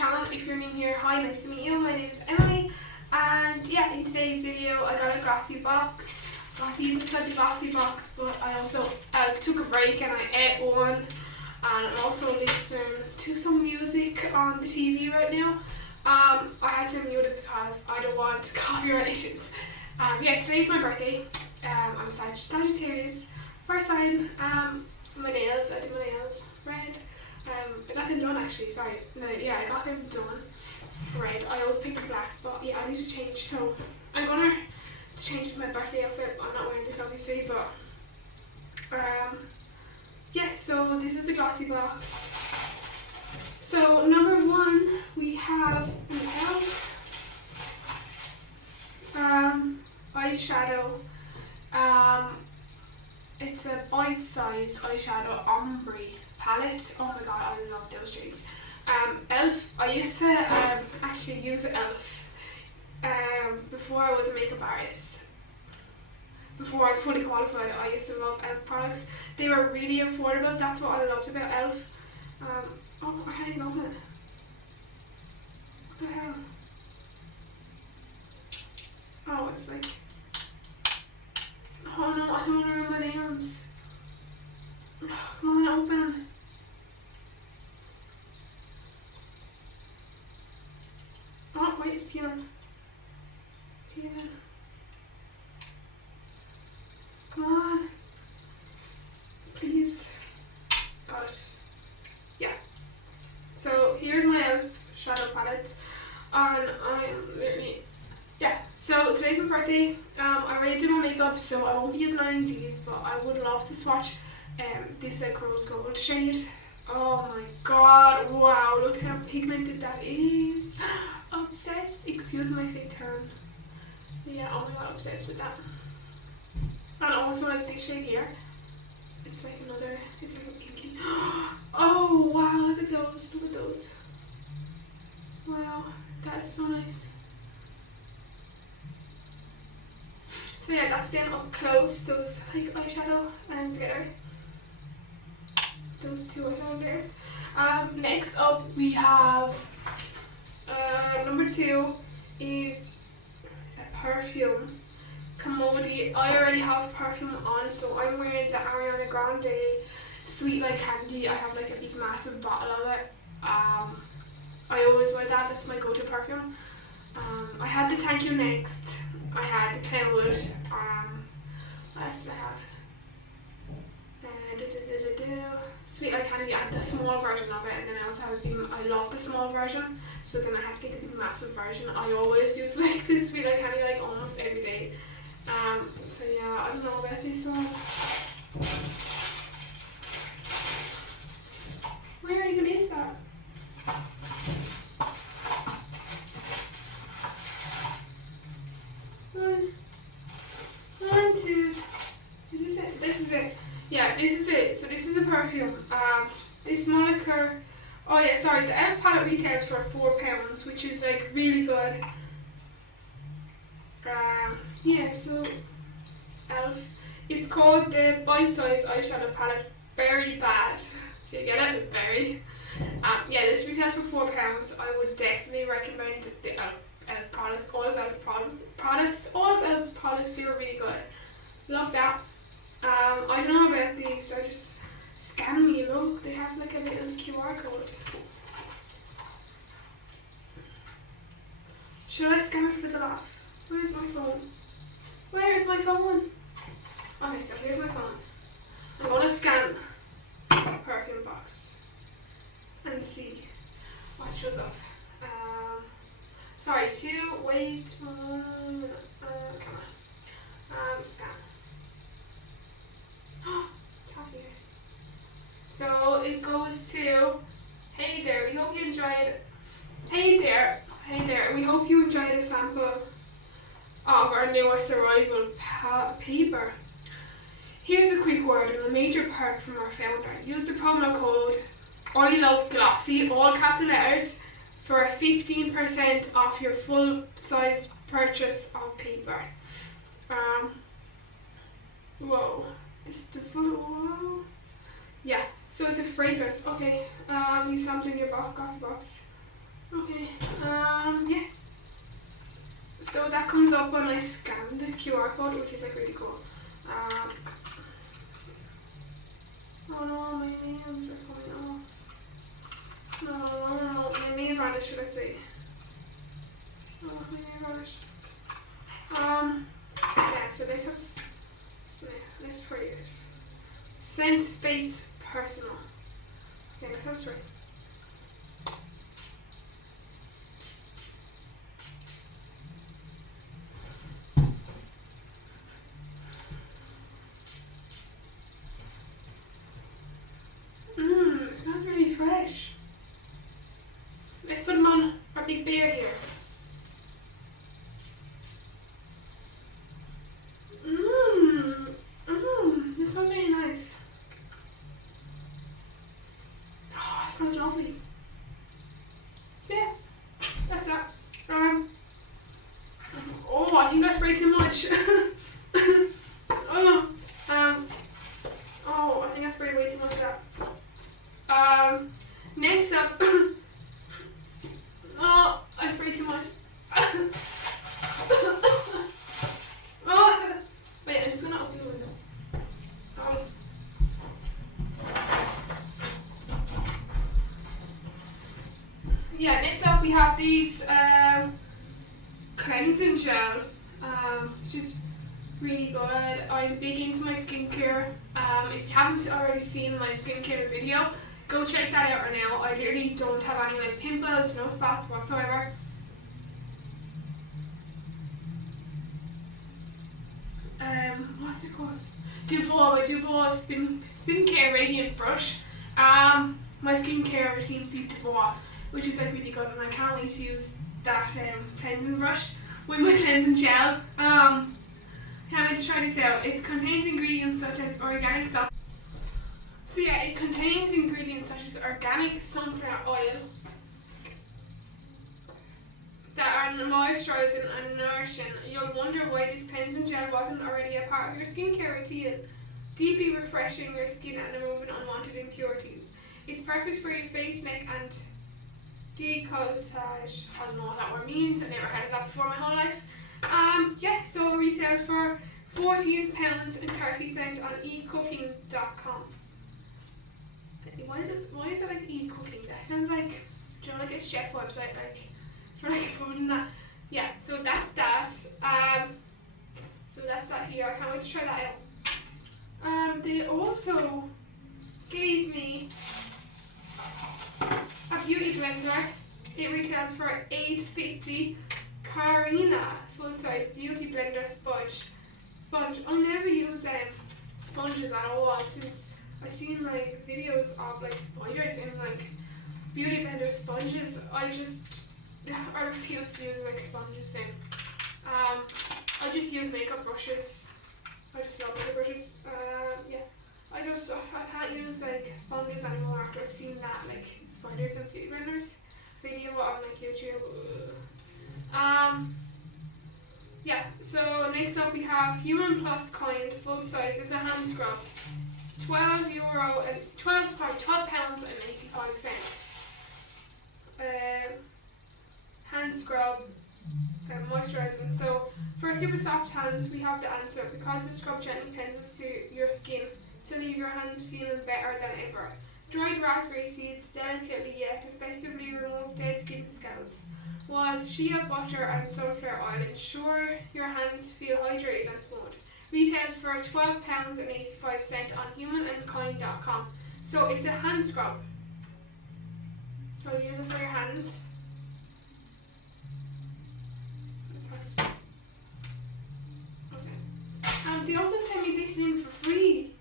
channel. If you're new here, hi, nice to meet you. My name is Emily, and yeah, in today's video I got a glossy box. Got these inside the glossy box, but I also took a break and I ate one, and I'm also listening to some music on the TV right now. I had to mute it because I don't want copyright issues. Yeah, today's my birthday. I'm a Sagittarius. First sign. My nails, I did my nails red. I got them done actually, sorry. No, yeah, I got them done red. I always pick black, but yeah, I need to change. So I'm gonna change my birthday outfit. I'm not wearing this obviously, but yeah, so this is the glossy box. So number one, we have an eyeshadow. It's a bite-size eyeshadow ombre palette. Oh my god, I love those shades. Elf. I used to actually use Elf before I was a makeup artist. Before I was fully qualified, I used to love Elf products. They were really affordable. That's what I loved about Elf. Oh, I can't even open it. What the hell? Oh, it's like... Oh no, I don't want to ruin my nails. Come on, open. Oh, wait, it's peeling. Peeling. Come on. Please. Got it. Yeah. So here's my Elf shadow palette. And I'm literally... Yeah, so today's my birthday. I already did my makeup, so I won't be using any of these, but I would love to swatch this like rose gold shade. Oh my god, wow, look how pigmented that is. Obsessed. Excuse my fake turn. Yeah, oh my god, obsessed with that. And also like this shade here. It's like another, it's like a pinky. Oh wow, look at those, look at those. Wow, that's so nice. So yeah, that's them up close, those like eyeshadow and glitter. Those two eyeshadow glitters. Next up we have number two is a perfume. Commodity. I already have perfume on, so I'm wearing the Ariana Grande Sweet Like Candy. I have like a big massive bottle of it. I always wear that, that's my go-to perfume. I had the Thank You Next. I had the Cloud. What else did I have? Sweet Like Candy. I had the small version of it, and then I also have I love the small version, so then I had to get the big massive version. I always use like this Sweet Like Candy like almost every day. So yeah, I don't know about this one. Where even is that? One, two. Is this it? This is it. Yeah, this is it. So this is a perfume. This moniker. Oh yeah, sorry. The Elf palette retails for £4, which is like really good. Yeah, so Elf. It's called the bite-size eyeshadow palette Berry Bad. Do you get it? Berry. Yeah, this retails for £4. I would definitely recommend the Elf products. All of Elf products. They were really good. Love that. I don't know about these. I just scan me. Look, they have like a little QR code. Should I scan it for the laugh? Where's my phone? Where is my phone? Okay, so here's my phone. I'm gonna scan the perfume box and see what shows up. Sorry, wait, come on. Scan. Top here. So it goes to, hey there, we hope you enjoyed. Hey there, we hope you enjoyed a sample of our newest arrival paper. Here's a quick word and a major perk from our founder. Use the promo code ILOVEGLOSSY, all capital letters, for 15% off your full size purchase of paper. Whoa, this is the full, whoa. Yeah, so it's a fragrance. Okay, you sampled in your glossy box. Okay, yeah. So that comes up when I scan the QR code, which is like really cool. Oh no, my nails are coming off. No, my nail varnish, should I say? Oh, my nail varnish. Yeah, so let's have let's try this. Send space personal. Yeah, let's have try. It smells really fresh. Let's put them on our big bear here. This smells really nice. Oh, it smells lovely. So yeah, that's that. Oh, I think I sprayed too much. Oh, I think I sprayed way too much of that. Next up, oh, I sprayed too much. Oh, wait, I'm just gonna open the window. Yeah, next up we have these cleansing gel, which is really good. I'm big into my skincare. If you haven't already seen my skincare video, go check that out right now. I literally don't have any like pimples, no spots whatsoever. What's it called? My Duvois Skincare Radiant Brush. My skincare routine feed Duvois, which is like really good, and I can't wait to use that cleansing brush with my cleansing gel. Can't wait to try this out. It contains ingredients such as organic stuff. So yeah, it contains ingredients such as organic sunflower oil that are moisturising and nourishing. You'll wonder why this cleansing gel wasn't already a part of your skincare routine. Deeply refreshing your skin and removing unwanted impurities. It's perfect for your face, neck and decolletage. I don't know what that word means. I've never heard of that before in my whole life. Yeah, so it retails for £14.30 on ecooking.com. Why is it like e-cooking? That sounds like, do you know, like a chef website, like for like food and that. Yeah, so that's that. So that's that here. I can't wait to try that out. They also gave me a beauty blender. It retails for £8.50. Carina full size beauty blender sponge. I never use sponges at all since I've seen like videos of like spiders in like beauty blender sponges. I refuse to use like sponges then. I just use makeup brushes. I just love makeup brushes. Yeah. I can't use like sponges anymore after I've seen that like spiders and beauty blenders video on like YouTube. Yeah, so next up we have Human Plus Kind full size. It's a hand scrub. £12.85. Hand scrub, moisturising. So for super soft hands, we have the answer because the scrub gently cleanses to your skin to leave your hands feeling better than ever. Dried raspberry seeds delicately yet effectively remove dead skin scales, whilst shea butter and sunflower oil ensure your hands feel hydrated and smooth. Retails for £12.85 on humanandkind.com. So it's a hand scrub. So use it for your hands. Okay. They also sent me this in for free.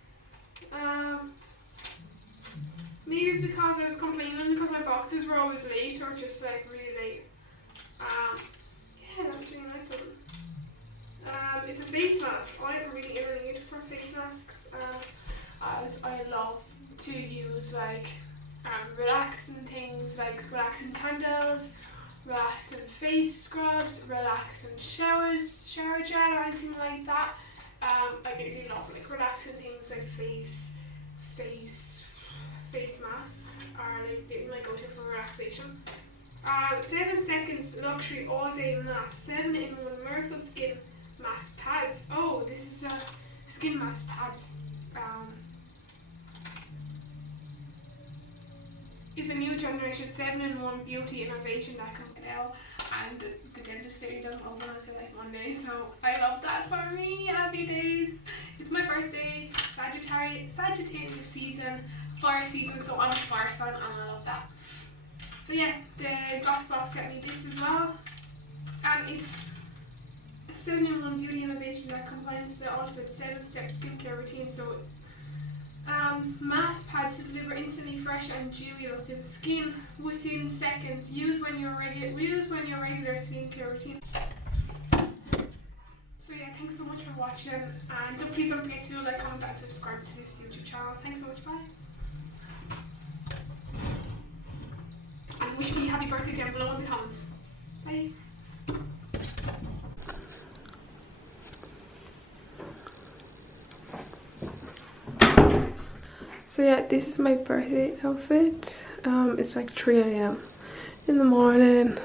Maybe because I was complaining because my boxes were always late or just like really late. Yeah, that's really nice of them. It's a face mask. I don't really ever need for face masks, as I love to use like relaxing things like relaxing candles, relaxing face scrubs, relaxing shower gel or anything like that. I really love like relaxing things like face masks are like my go-to for relaxation. 7 seconds luxury all day mask, 7-in-1 miracle skin mask pads. Oh, this is skin mask pads. It's a new generation 7-in-1 beauty innovation that can now, and the dentist lady doesn't open until like Monday, so I love that for me. Happy days. It's my birthday, Sagittarius season, fire season, so I'm a fire sign and I love that. So yeah, the gloss box got me this as well, and it's a 7-in-1 beauty innovation that combines the ultimate 7-step skincare routine. So mask pad to deliver instantly fresh and dewy look in the skin within seconds. Use when your regular skincare routine. So yeah, thanks so much for watching, and please don't forget to like, comment, and subscribe to this YouTube channel. Thanks so much. Bye. And wish me happy birthday down below in the comments. Bye. So yeah, this is my birthday outfit. It's like 3 AM in the morning.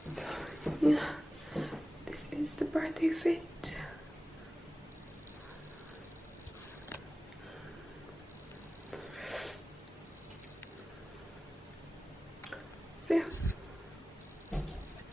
So yeah, this is the birthday fit.